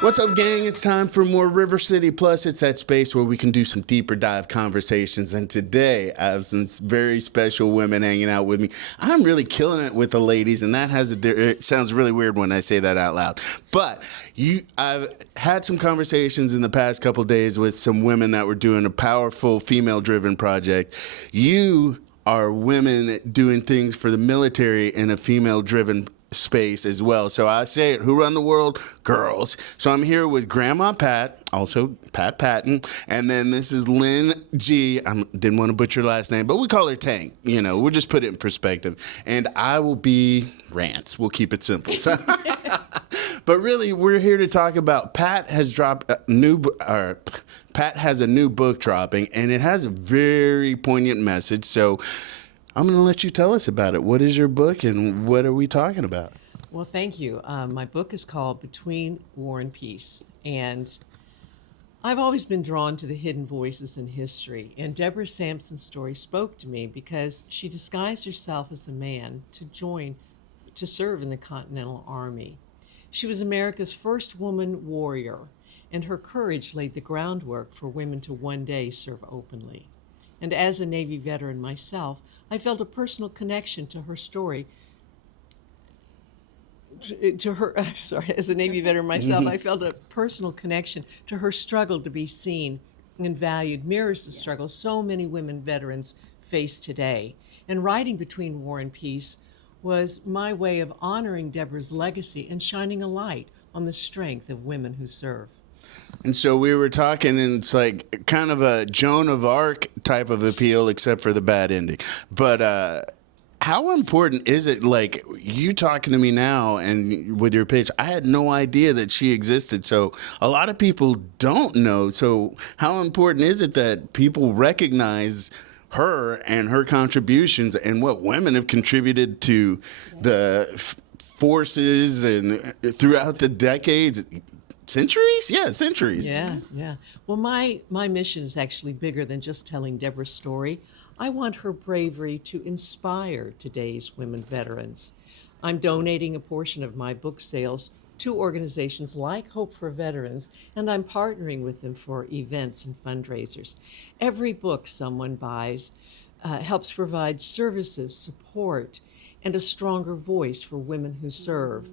What's up, gang? It's time for more River City Plus. It's that space where we can do some deeper dive conversations. And today, I have some very special women hanging out with me. I'm really killing it with the ladies, and that it sounds really weird when I say that out loud. But I've had some conversations in the past couple of days with some women that were doing a powerful female-driven project. You are women doing things for the military in a female-driven space as well. So I say it, who run the world? Girls. So I'm here with Grandma Pat, also Pat Patten, and then this is Lynn G. I didn't want to butcher her last name, but we call her Tank. You know, we'll just put it in perspective. And I will be Rance. We'll keep it simple. So, but really, we're here to talk about Pat has a new book dropping, and it has a very poignant message. So I'm going to let you tell us about it. What is your book and what are we talking about? Well, thank you. My book is called Between War and Peace. And I've always been drawn to the hidden voices in history. And Deborah Sampson's story spoke to me because she disguised herself as a man to serve in the Continental Army. She was America's first woman warrior, and her courage laid the groundwork for women to one day serve openly. And as a Navy veteran myself, I felt a personal connection to her story. As a Navy veteran myself, I felt a personal connection to her struggle to be seen and valued, mirrors the struggle so many women veterans face today. And writing Between War and Peace was my way of honoring Deborah's legacy and shining a light on the strength of women who serve. And so we were talking, and it's like kind of a Joan of Arc type of appeal, except for the bad ending. But how important is it, like, you talking to me now and with your pitch, I had no idea that she existed. So a lot of people don't know. So how important is it that people recognize her and her contributions and what women have contributed to the forces and throughout the decades? Centuries? Yeah, centuries. Yeah. Well, my mission is actually bigger than just telling Deborah's story. I want her bravery to inspire today's women veterans. I'm donating a portion of my book sales to organizations like Hope4Veterans, and I'm partnering with them for events and fundraisers. Every book someone buys helps provide services, support, and a stronger voice for women who serve.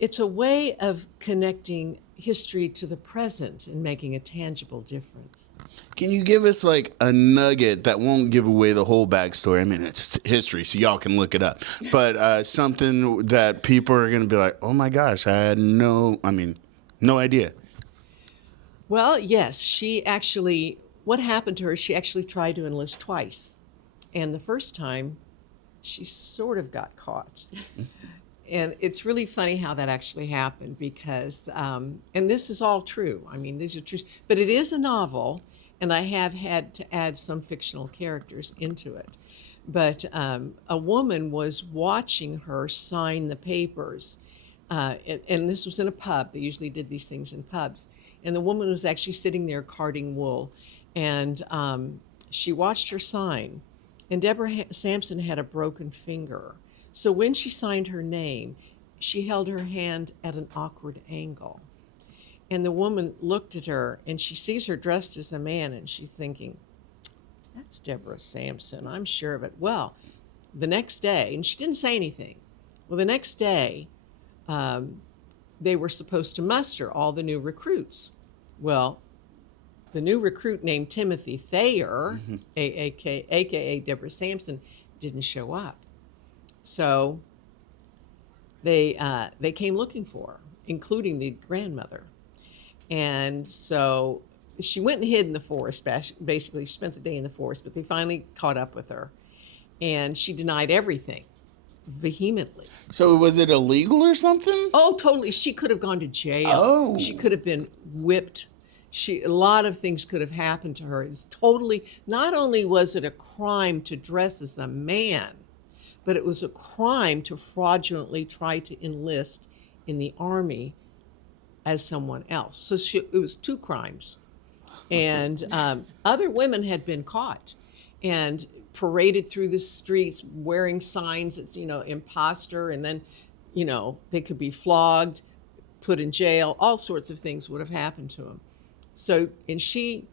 It's a way of connecting history to the present and making a tangible difference. Can you give us like a nugget that won't give away the whole backstory? I mean, it's history, so y'all can look it up. But something that people are going to be like, oh my gosh, I had no idea. Well, yes, what happened to her, she actually tried to enlist twice. And the first time, she sort of got caught. And it's really funny how that actually happened because, and this is all true. I mean, these are true, but it is a novel, and I have had to add some fictional characters into it. But a woman was watching her sign the papers, and this was in a pub. They usually did these things in pubs. And the woman was actually sitting there carding wool, and she watched her sign. And Deborah Sampson had a broken finger. So when she signed her name, she held her hand at an awkward angle. And the woman looked at her, and she sees her dressed as a man, and she's thinking, that's Deborah Sampson, I'm sure of it. Well, the next day, and she didn't say anything. Well, the next day, they were supposed to muster all the new recruits. Well, the new recruit named Timothy Thayer, aka Deborah Sampson, didn't show up. So they came looking for her, including the grandmother. And so she went and hid in the forest, basically she spent the day in the forest, but they finally caught up with her. And she denied everything vehemently. So was it illegal or something? Oh, totally. She could have gone to jail. Oh. She could have been whipped. A lot of things could have happened to her. It was totally, not only was it a crime to dress as a man, but it was a crime to fraudulently try to enlist in the Army as someone else. So it was two crimes. And other women had been caught and paraded through the streets wearing signs that's, imposter, and then, they could be flogged. put in jail. All sorts of things would have happened to him. So, and she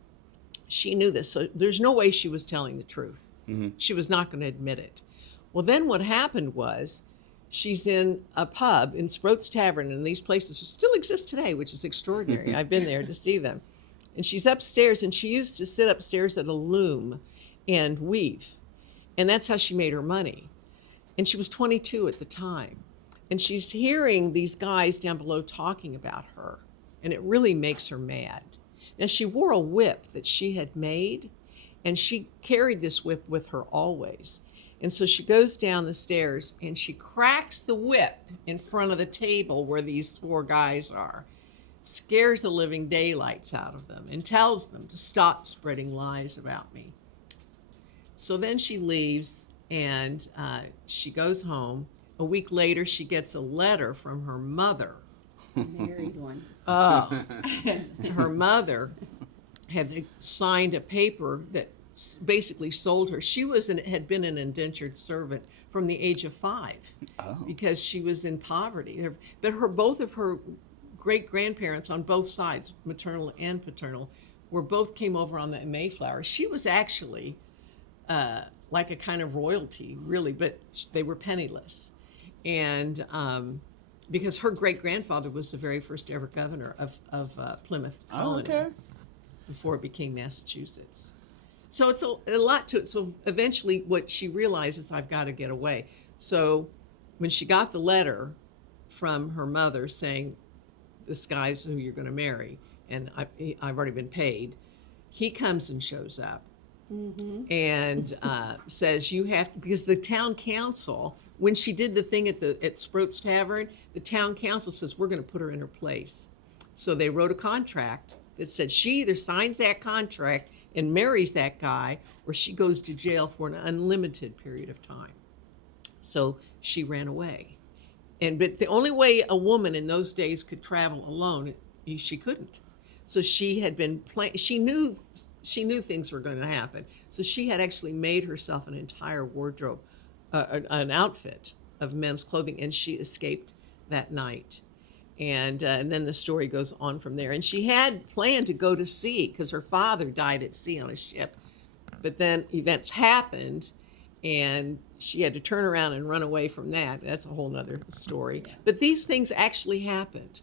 knew this. So there's no way she was telling the truth. She was not going to admit it. Well, then what happened was she's in a pub in Sproat's Tavern, and these places still exist today, which is extraordinary. I've been there to see them. And she's upstairs, and she used to sit upstairs at a loom and weave. And that's how she made her money. And she was 22 at the time. And she's hearing these guys down below talking about her, and it really makes her mad. Now, she wore a whip that she had made, and she carried this whip with her always. And so she goes down the stairs, and she cracks the whip in front of the table where these 4 guys are, scares the living daylights out of them, and tells them to stop spreading lies about me. So then she leaves, and she goes home. A week later, she gets a letter from her mother. Married one. Oh, her mother had signed a paper that basically sold her. She had been an indentured servant from the age of 5 because she was in poverty. But both of her great-grandparents on both sides, maternal and paternal, both came over on the Mayflower. She was actually like a kind of royalty, really, but they were penniless. And because her great-grandfather was the very first ever governor of Plymouth Colony before it became Massachusetts. So it's a lot to it. So eventually what she realizes, I've got to get away. So when she got the letter from her mother saying, this guy's who you're going to marry, and I've already been paid, he comes and shows up and says, you have to, because the town council, when she did the thing at Sproat's Tavern, the town council says, we're going to put her in her place. So they wrote a contract that said she either signs that contract and marries that guy, or she goes to jail for an unlimited period of time. So she ran away. But the only way a woman in those days could travel alone, she couldn't. So she had been she knew things were going to happen. So she had actually made herself an entire wardrobe, an outfit of men's clothing, and she escaped that night. And then the story goes on from there. And she had planned to go to sea because her father died at sea on a ship. But then events happened, and she had to turn around and run away from that. That's a whole nother story. Yeah. But these things actually happened.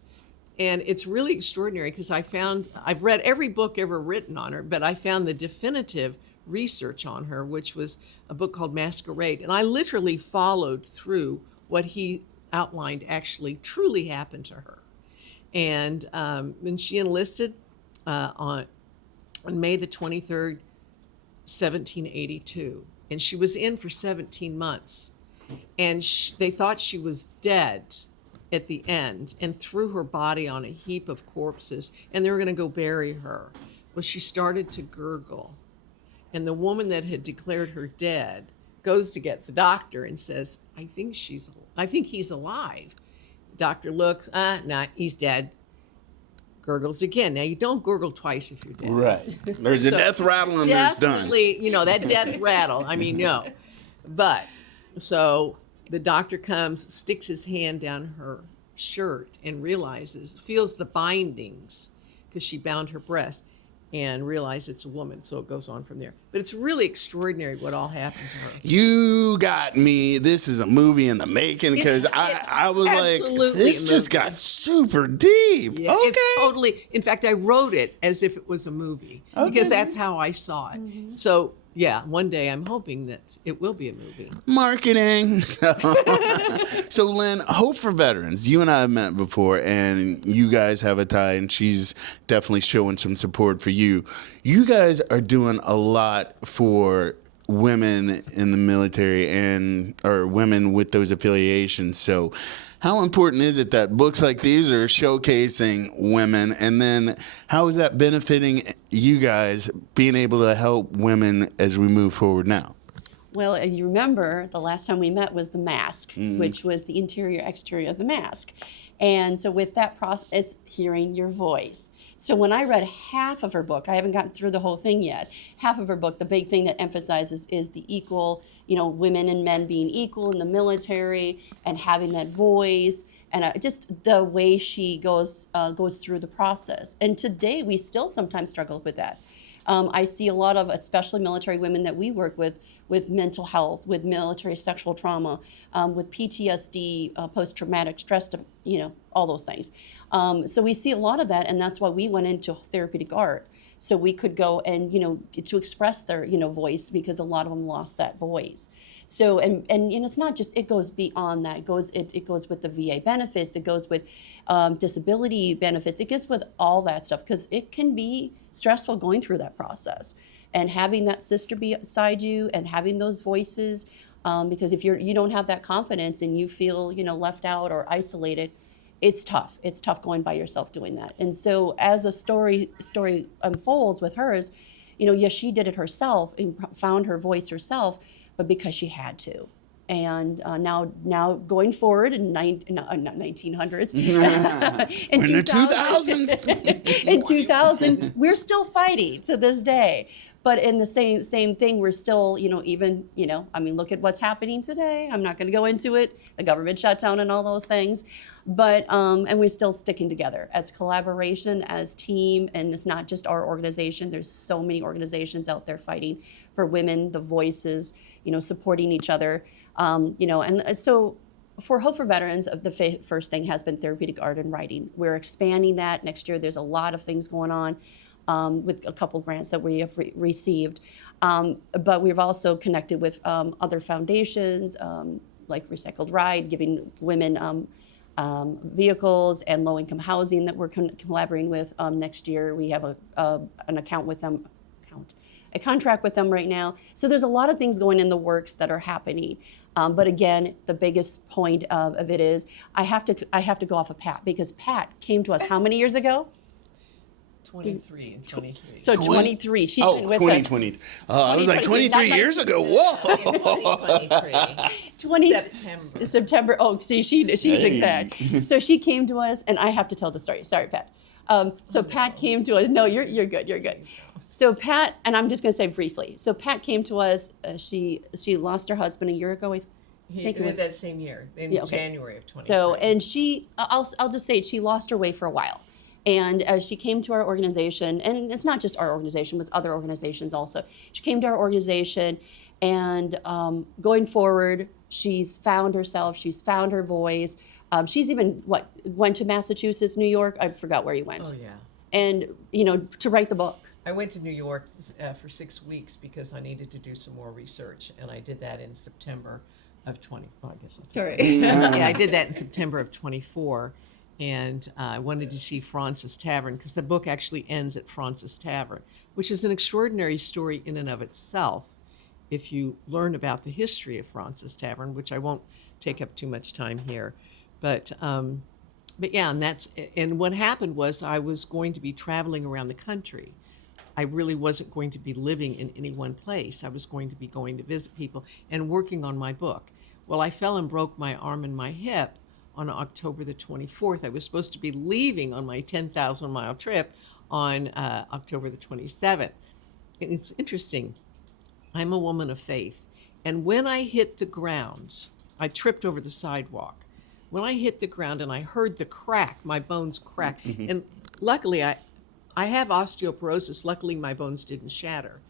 And it's really extraordinary because I've read every book ever written on her, but I found the definitive research on her, which was a book called Masquerade. And I literally followed through what he outlined actually truly happened to her. And she enlisted on May the 23rd, 1782. And she was in for 17 months. And they thought she was dead at the end and threw her body on a heap of corpses, and they were going to go bury her. Well, she started to gurgle. And the woman that had declared her dead goes to get the doctor and says, I think he's alive. The doctor looks, nah, he's dead. Gurgles again. Now, you don't gurgle twice if you're dead. Right. There's a death rattle and there's done. Definitely, that death rattle. I mean, no. But, so the doctor comes, sticks his hand down her shirt and feels the bindings because she bound her breast, and realize it's a woman, so it goes on from there. But it's really extraordinary what all happened to her. You got me. This is a movie in the making, because I was like, this just got super deep. Yeah, okay. It's totally, in fact, I wrote it as if it was a movie, because that's how I saw it. Mm-hmm. So, yeah, one day I'm hoping that it will be a movie. Marketing. So Lynn, Hope4Veterans, you and I have met before, and you guys have a tie, and she's definitely showing some support for you. You guys are doing a lot for women in the military or women with those affiliations. So how important is it that books like these are showcasing women? And then how is that benefiting you guys being able to help women as we move forward now? Well, you remember the last time we met was the mask, which was the interior, exterior of the mask. And so with that process, hearing your voice. So when I read half of her book, I haven't gotten through the whole thing yet, half of her book, the big thing that emphasizes is the equal, women and men being equal in the military and having that voice and just the way she goes through the process. And today we still sometimes struggle with that. I see a lot of, especially military women that we work with mental health, with military sexual trauma, with PTSD, post-traumatic stress, all those things. So we see a lot of that, and that's why we went into therapeutic art. So we could go and, to express their, voice, because a lot of them lost that voice. So, and it's not just, it goes beyond that. It goes with the VA benefits. It goes with disability benefits. It goes with all that stuff, because it can be stressful going through that process. And having that sister beside you and having those voices, because if you don't have that confidence and you feel, left out or isolated, it's tough. It's tough going by yourself doing that. And so as a story unfolds with hers, yes, she did it herself and found her voice herself, but because she had to. And now going forward in not 1900s, in 2000s, in 2000, we're still fighting to this day. But in the same thing, we're still, look at what's happening today. I'm not going to go into it, the government shutdown and all those things. But, and we're still sticking together as collaboration, as team, and it's not just our organization. There's so many organizations out there fighting for women, the voices, supporting each other. And so for Hope4Veterans, the first thing has been therapeutic art and writing. We're expanding that. Next year, there's a lot of things going on. With a couple grants that we have received. But we've also connected with other foundations, like Recycled Ride, giving women vehicles, and low-income housing that we're collaborating with next year. We have an account with them, a contract with them right now. So there's a lot of things going in the works that are happening. But again, the biggest point of it is I have to go off of Pat, because Pat came to us how many years ago? 23 and 23. So 23. She's been with 2020. I was like 23 years ago. Whoa. 23. September. Oh, see, she's exact. So she came to us, and I have to tell the story. Sorry, Pat. Pat came to us. No, you're good. You're good. So Pat, and I'm just going to say briefly. So Pat came to us. She lost her husband a year ago. I think it was that same year, in January of 23. So, and I'll just say she lost her way for a while. And as she came to our organization, and it's not just our organization, it was other organizations also. She came to our organization, and going forward, she's found herself, she's found her voice. She's even, went to Massachusetts, New York? I forgot where you went. Oh, yeah. And, to write the book. I went to New York for 6 weeks because I needed to do some more research, and I did that in September of 20. Well, I guess yeah, I did that in September of 24. And I wanted to see France's Tavern, because the book actually ends at France's Tavern, which is an extraordinary story in and of itself if you learn about the history of France's Tavern, which I won't take up too much time here. But yeah, and what happened was I was going to be traveling around the country. I really wasn't going to be living in any one place. I was going to be going to visit people and working on my book. Well, I fell and broke my arm and my hip on October the 24th. I was supposed to be leaving on my 10,000-mile trip on October the 27th. And it's interesting. I'm a woman of faith. And when I hit the ground, I tripped over the sidewalk. When I hit the ground and I heard the crack, my bones crack. Mm-hmm. And luckily, I have osteoporosis. Luckily, my bones didn't shatter.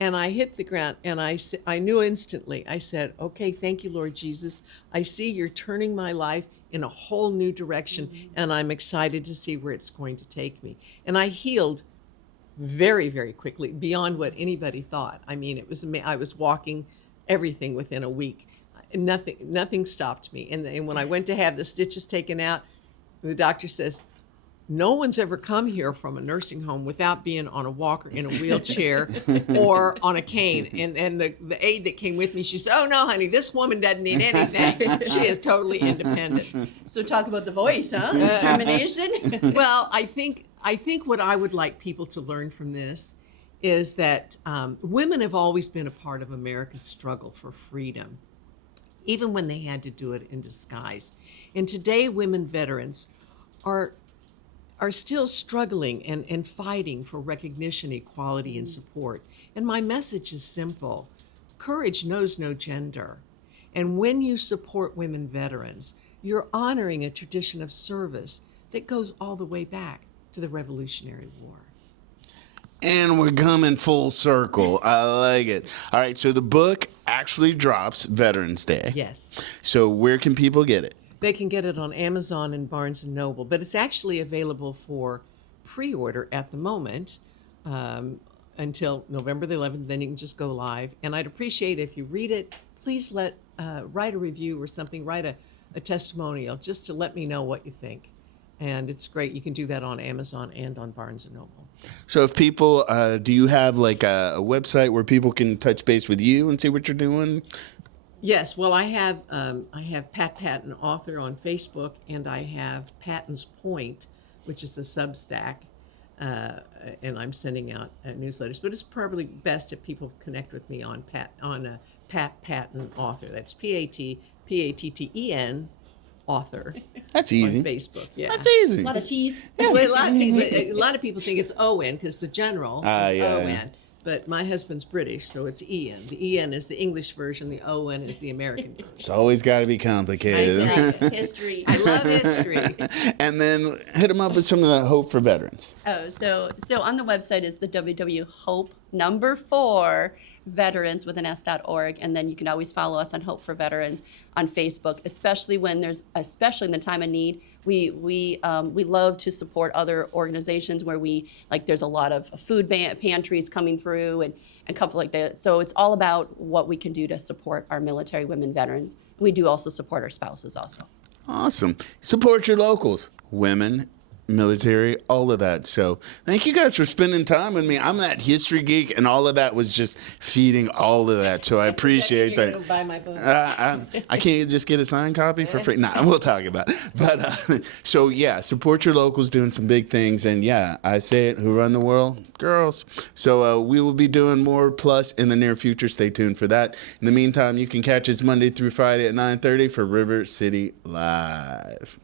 And I hit the ground, and I knew instantly. I said, okay, thank you, Lord Jesus. I see you're turning my life in a whole new direction, and I'm excited to see where it's going to take me. And I healed very, very quickly, beyond what anybody thought. I mean, I was walking everything within a week. Nothing stopped me. And when I went to have the stitches taken out, the doctor says, no one's ever come here from a nursing home without being on a walker, in a wheelchair, or on a cane. And the aide that came with me, she said, oh, no, honey, this woman doesn't need anything. She is totally independent. So talk about the voice, huh? Determination? Well, I think what I would like people to learn from this is that women have always been a part of America's struggle for freedom, even when they had to do it in disguise. And today, women veterans are still struggling and fighting for recognition, equality, and support. And my message is simple. Courage knows no gender. And when you support women veterans, you're honoring a tradition of service that goes all the way back to the Revolutionary War. And we're coming full circle. I like it. All right, so the book actually drops Veterans Day. Yes. So where can people get it? They can get it on Amazon and Barnes & Noble, but it's actually available for pre-order at the moment until November the 11th. Then you can just go live. And I'd appreciate if you read it, please write a review or something, write a testimonial just to let me know what you think. And it's great. You can do that on Amazon and on Barnes & Noble. So if people, do you have like a website where people can touch base with you and see what you're doing? Yes, well, I have Pat Patten, author, on Facebook, and I have Patten's Point, which is a Substack, and I'm sending out newsletters. But it's probably best if people connect with me on Pat Patten, author. That's Patten, author. That's easy. On Facebook, yeah. That's easy. A lot of teeth. Well, a lot of people think it's O-N because the general is O-N. But my husband's British, so it's Ian. The E-N is the English version. The O-N is the American version. It's always got to be complicated. History. I love history. And then hit them up with some of the Hope for Veterans. Oh, so on the website is the www.hope4Veterans with an S.org, and then you can always follow us on Hope for Veterans on Facebook, especially in the time of need. We love to support other organizations where there's a lot of food pantries coming through and stuff like that. So it's all about what we can do to support our military women veterans. We do also support our spouses also. Awesome. Support your locals, women, military, all of that. So thank you guys for spending time with me. I'm that history geek, and all of that was just feeding all of that. So I appreciate that. You're gonna buy my book. I can't just get a signed copy for free. Nah, we'll talk about it. But so yeah, support your locals doing some big things. And yeah, I say it, who run the world? Girls. So we will be doing more plus in the near future. Stay tuned for that. In the meantime, you can catch us Monday through Friday at 9:30 for River City Live.